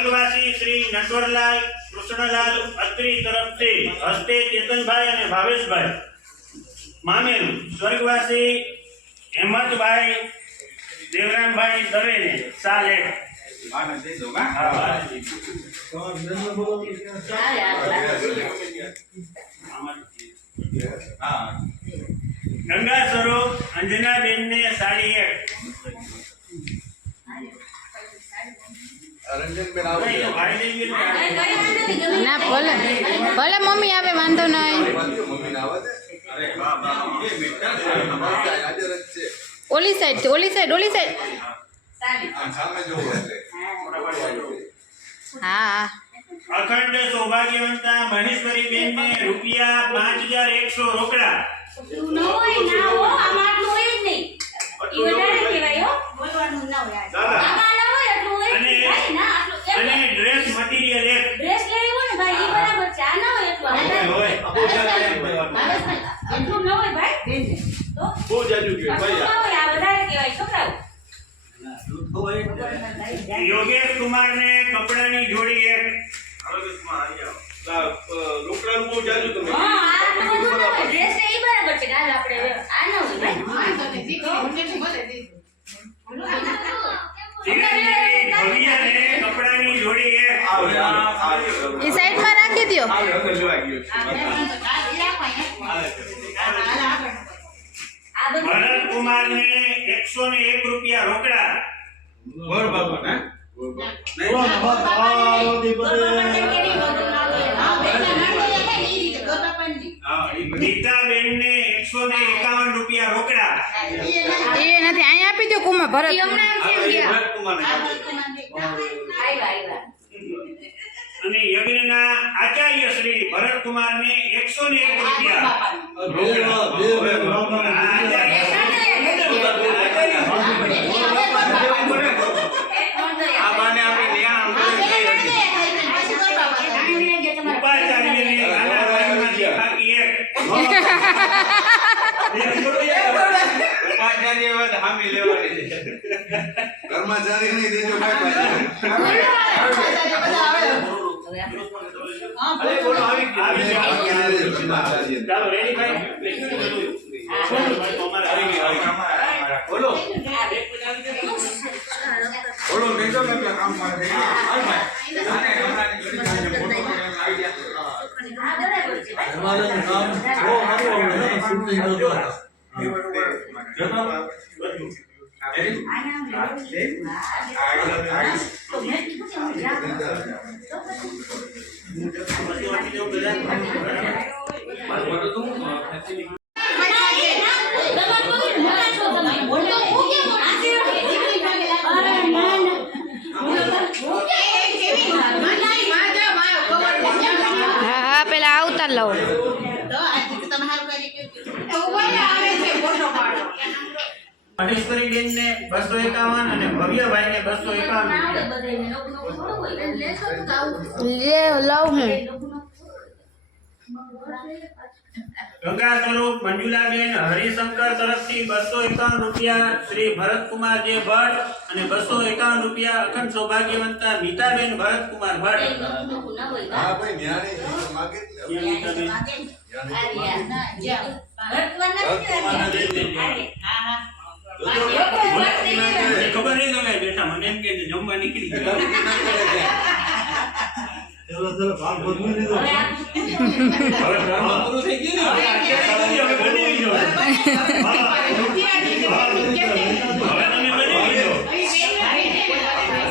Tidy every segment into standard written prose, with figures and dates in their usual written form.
स्वर्गवासी श्री नटवरलाल कृष्णलाल अत्री तरफथी हस्ते चेतनभाई અને ભાવેશભાઈ મામેરું स्वर्गवासी हेमंतभाई देवरामभाई दवेने साले गंगा स्वरूप अंजना बेन ने साड़ी ना भले भले मम्मी आवे वांधो नहीं ओली साइड हाँ अखंड सौभाग्यवंता महेश्वरी बेन ने ₹5100 रोकड़ा ड्रेस मटीरियल ड्रेस लेવો ને ભાઈ ઈ બરાબર છે આ ન હોય એટલું એટલું ન હોય ભાઈ તો બહુ જાજુ કે ભાઈ આ વધારે કહેવાય છોકરાઓ योगेश कुमार ने कपड़ा ની જોડી એક योगेश कुमार આવી જાવ રોકડાનું બહુ જાજુ તમે હા આ ડ્રેસ ને ઈ બરાબર છે ગાલ આપણે આ ન હોય ભાઈ વાંધો નહીં દીકરી મને મળે દી ભવિયા ને કપડા ની જોડી એક ई साइड में રાખી દયો भरत कुमार ने 101 रुपया रोकड़ा बोल बाबा ना गीता बेन ने 151 रुपया रोकड़ा એ નથી અહીં આપી દો કુમાર ભરત भरत कुमार અને યજ્ઞના આચાર્ય શ્રી ભરત કુમાર ને 101 રૂપિયા कर्मचारी नहीं देजो अरे बोलो આવી ચાલો રેડી ભાઈ બોલો બોલો મેજો કે કામ કરે હાલ ભાઈ આને હમણાં ઘડી ફોટો આવી ગયા તમારું નામ બહુ સારું આવડે શૂટિંગ કરતો હા પેલા આવતા લઉં મહેશ્વરી બેન ને 251 અને ભવ્યભાઈ ને 251 લે લઉં હું गंगा स्वरूप मंजुला बेन हरिशंकर तरफथी 251 रुपया श्री भरत कुमार जे भट्ट અને 251 रुपया अखंड सौभाग्यवंता मीता बेन भरत कुमार भट्ट हां भाई न्याणी मागे खबर नहीं लगे बेटा મને એમ કે જમવા નીકળી ગયા ચલો ચલો ભાગ બદલી લીધો હવે કામ પૂરું થઈ ગયું ને હવે બની ગયો હવે તમે બની ગયો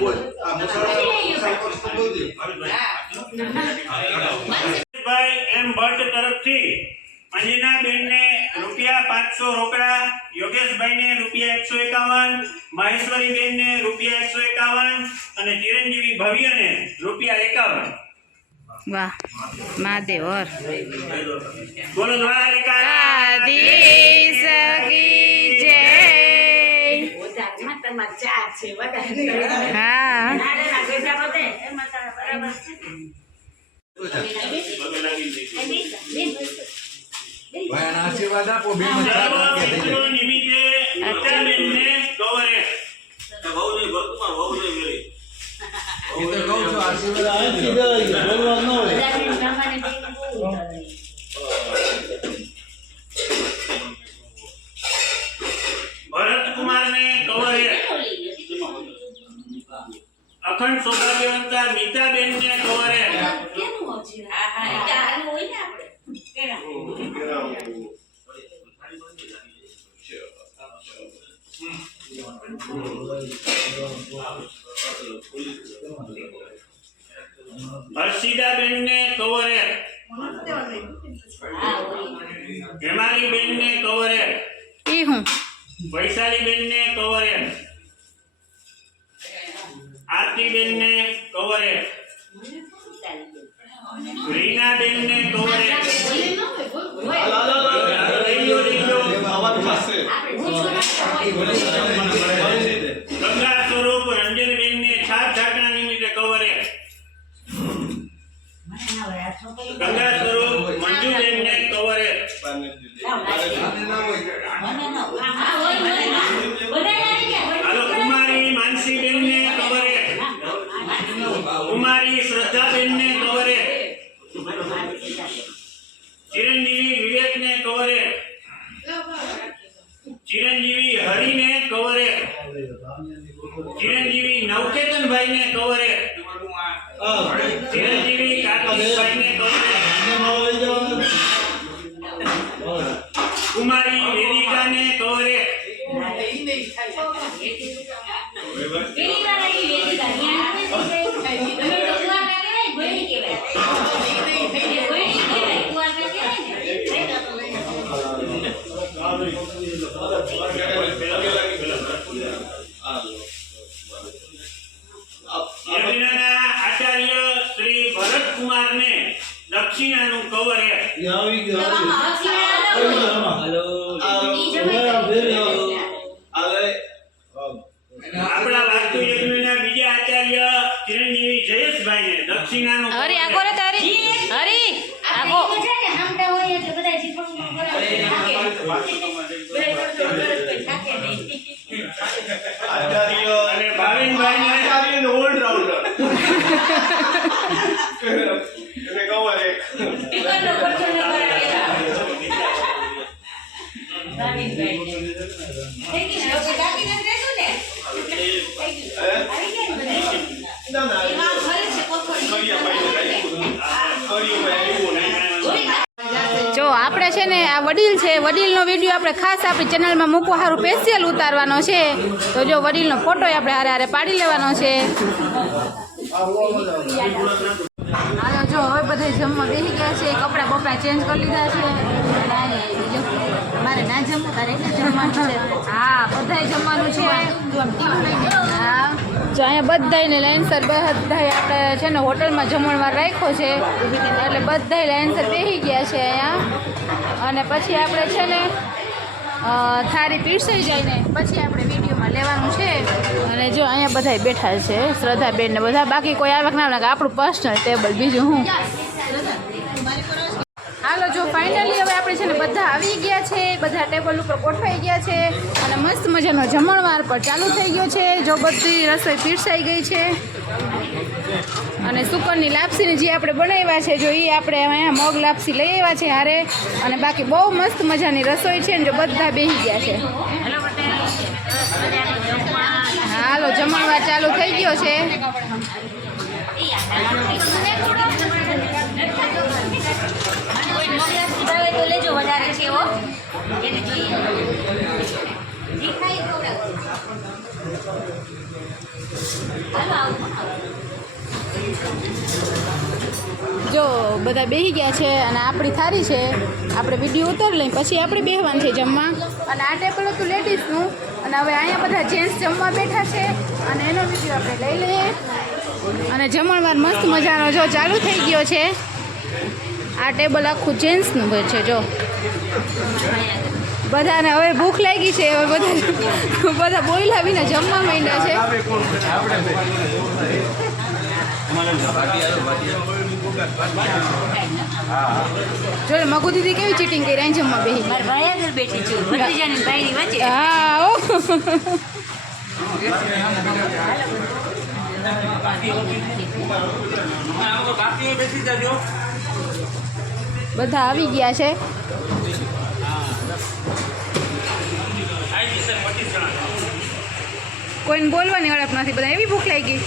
બોલ આ મસાલા બોલ દે ભાઈ એમ ભટ્ટ તરફથી અંજના બેન ને ₹500 રોકડા યોગેશભાઈ ને ₹151 મહેશ્વરી બેન ને ₹151 અને ચિરંજીવી ભવ્ય ને ₹51 વાહ મહાદેવર બોલો દ્વારકાધીશ કી જય હા ભાઈ આશીર્વાદ આપો બે નિમિત્તે અત્યારે કવરે બહુ નહીં ભરતુમાં બહુ નહીં મેરી એ તો કહું છું ભરતકુમાર ને કવર 1, અખંડ સૌભાગ્યવંતા મીતાબેન ને કવર 1, હર્ષિદાબેન ને કવર 1, હેમાલીબેન ને કવર 1, એ હું વૈશાલીબેન ને કવર 1, આરતીબેન ને કવર 1, રીનાબેન ને કવર 1, ગંગા સ્વરૂપ રંજનબેન ને 7 ઢાકણા નિમિત્તે કવર 1, ગંગા સ્વરૂપ મંજુબેન ને કવર 1, હાલો કુમારી માનસીબેન ને કવર 1, કુમારી શ્રદ્ધાબેન ને કવર 1, ચિરંજીવી વિવેક ને કવર 1, ચિરંજીવી હરિ ને કવર 1, ચિરંજીવી નવકેતનભાઈ ને કવર 1, ચિરંજીવી કાર્તિકભાઈ ને કવર 1, કુમારી વેદિકા ને કવર 1, યજ્ઞના આચાર્ય શ્રી ભરતકુમાર ને દક્ષિણાનું કવર 1, આપણા વાસ્તુ યજ્ઞના બીજા આચાર્ય ચિરંજીવી જયેશભાઈ ને દક્ષિણાનું હરી આગો રે તારી હરી આગો અને ભાવિનભાઈ ને ઓલરાઉન્ડર એને કવર 1, જો આપણે છે ને આ વડીલ છે, વડીલનો વિડીયો આપણે ખાસ આપણી ચેનલમાં મૂકવા સારું સ્પેશિયલ ઉતારવાનો છે. તો જો વડીલનો ફોટો આપણે હારે હારે પાડી લેવાનો છે. હાલો જો હવે બધા જમવા બેસી ગયા છે, કપડાં બપડા ચેન્જ કરી લીધા છે. મારે ના જમવું તારે એટલે જમવાનું છે. હા બધાય જમવાનું છે. હા જો અહીંયા બધાને લાઈનસર બધાય આપણે છે ને હોટલમાં જમણવાર રાખ્યો છે એટલે બધાય લાઈનસર બેસી ગયા છે અહીંયા. અને પછી આપણે છે ને થાળી પીરસાઈ જાય ને પછી આપણે વિડીયોમાં લેવાનું છે. અને જો અહીંયા બધાય બેઠા છે, શ્રદ્ધાબેન ને બધા, બાકી કોઈ આવે ના લાગે, આપણું પર્સનલ ટેબલ બીજું હું. હાલો જો ફાઇનલી હવે આપણે છે ને બધા આવી ગયા છે, બધા ટેબલ ઉપર ગોઠવાઈ ગયા છે અને મસ્ત મજાનો જમણવાર પર ચાલુ થઈ ગયો છે. જો બધી રસોઈ પીરસાઈ ગઈ છે અને સુકરની લાપસીને જે આપણે બનાવ્યા છે જો એ આપણે અહીંયા મગ લાપસી લઈ આવ્યા છે હારે. અને બાકી બહુ મસ્ત મજાની રસોઈ છે ને જો બધા બેસી ગયા છે. હાલો જમણવાર ચાલુ થઈ ગયો છે. જો બધા બેસી ગયા છે અને આપણી થાળી છે, આપણે વિડીયો ઉતારી લઈએ પછી આપણે બેસવાનું છે જમવા. અને આ ટેબલ હતું લેડીઝનું અને હવે અહીંયા બધા જેન્ટ્સ જમવા બેઠા છે અને એનો વિડીયો આપણે લઈ લઈએ. અને જમણવાર મસ્ત મજાનો જો ચાલુ થઈ ગયો છે. આ ટેબલ આખું જેન્ટ્સનું છે. જો બધાને હવે ભૂખ લાગી છે, હવે બધા બોયલા વિના જમવા માંડ્યા છે. જો મગુ દીદી કેવી ચીટિંગ કરી અહીં જમવા બેહી. હા બધા આવી ગયા છે. કોઈને બોલવાની અડપ નથી, બધા એવી ભૂખ લાગી.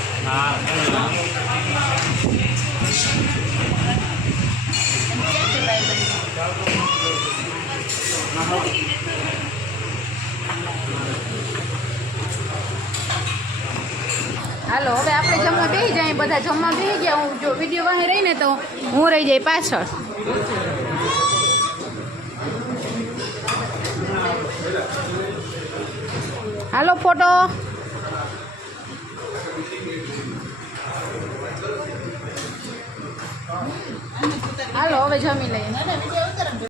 હાલો હવે આપણે જમવા બેસી જાય. બધા જમવા બેસી ગયા. હું જો વિડીયો વાહે રહીને તો હું રહી જાય પાછળ. હાલો ફોટો. હાલો હવે જમી લઈએ.